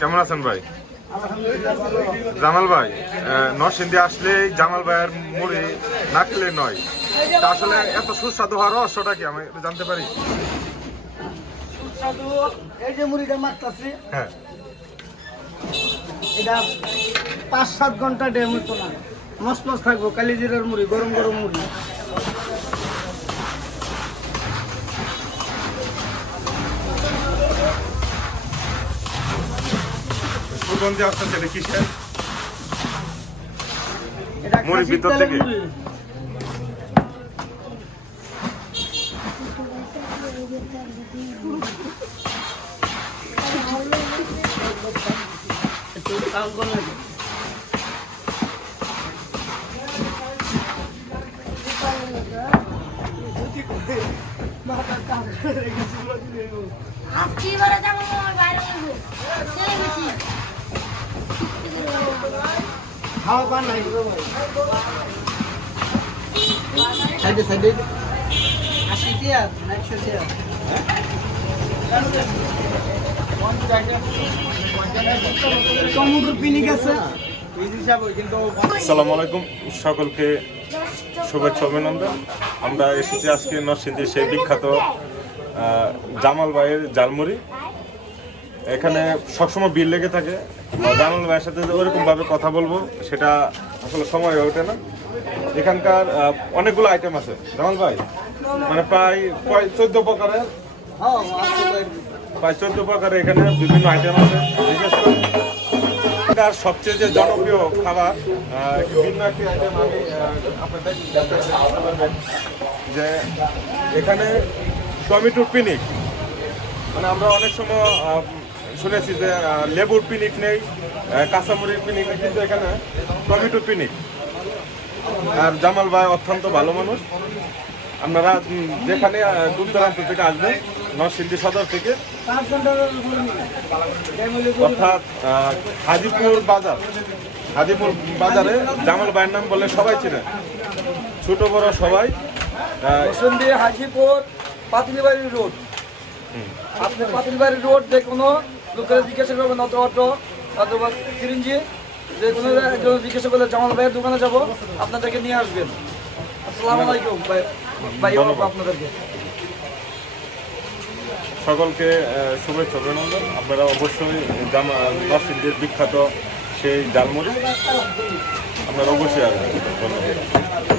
কেমন আছেন ভাই? জামাল ভাই, নরসিংদী আসলে জামাল ভাইয়ের মুড়ি না খেলে নয়। তা আসলে এত সুস্বাদু হওয়ার রহস্যটা কি আমি জানতে পারি? সুস্বাদু এই যে মুড়িটা মাখতাছি, হ্যাঁ, এটা 5-7 ঘন্টা ডেম হতো না, মস্ত মস্ত থাকবো। কালিজিরার মুড়ি, গরম গরম মুড়ি। সুগন্ধি আসতেছে, এটা কিসের? এটা মুড়ির খাসির ভিতর তেলের থেকে? মুড়ি। একটু কাউন্ট করে নেবে। আজকে এবারে যাবো আমার বাইরে যাবো চলে গেছি খাওয়া পান নাই সাইডে সাইডে 80 টাকা 100 টাকা। টমেটোর পিনিক আছে আসসালামু আলাইকুম, সকলকে শুভেচ্ছা অভিনন্দন। আমরা এসেছি আজকে নরসিংদীর সেই বিখ্যাত জামাল ভাইয়ের জালমুড়ি। এখানে সবসময় ভিড় লেগে থাকে। জামাল ভাইয়ের সাথে ওরকম ভাবে কথা বলবো সেটা আসলে সময় হয়ে ওঠে না। এখানকার অনেকগুলো আইটেম আছে জামাল ভাই, মানে প্রায় 14 প্রকারের, প্রায় 14 প্রকারের এখানে বিভিন্ন আইটেম আছে। বিশেষ করে এখানকার সবচেয়ে যে জনপ্রিয় খাবার ভিন্ন একটি আইটেম আমি আপনাদের জানতে পারবেন যে এখানে টমেটোর পিনিক, মানে আমরা অনেক সময় শুনেছি যে লেবুর পিনিক নেই, কাঁচামরিচ পিনিক নেই, কিন্তু এখানে টমেটো পিনিক। আর জামাল ভাই অত্যন্ত ভালো মানুষ। আপনারা যেখানে দূর দূরান্ত থেকে আসবেন, নরসিংদী সদর থেকে, অর্থাৎ হাজিপুর বাজার, হাজিপুর বাজারে জামাল ভাইয়ের নাম বললে সবাই চিনেন, ছোট বড় সবাই। নরসিংদী হাজিপুর পাতিলবাড়ি রোড, আপনি পাতিলবাড়ি রোড যে কোনো লোকের জিজ্ঞাসা করবেন, অটো অথবা সিরিঞ্জি যে কোনো একজন জিজ্ঞাসা করলে জামাল ভাইয়ের দোকানে যাব, আপনাদেরকে নিয়ে আসবেন। আসসালামু আলাইকুম ভাই, আপনাদেরকে সকলকে শুভেচ্ছা অভিনন্দন। আপনারা অবশ্যই নরসিংদীর বিখ্যাত সেই জালমুড়ি আপনারা অবশ্যই আসবেন। ধন্যবাদ।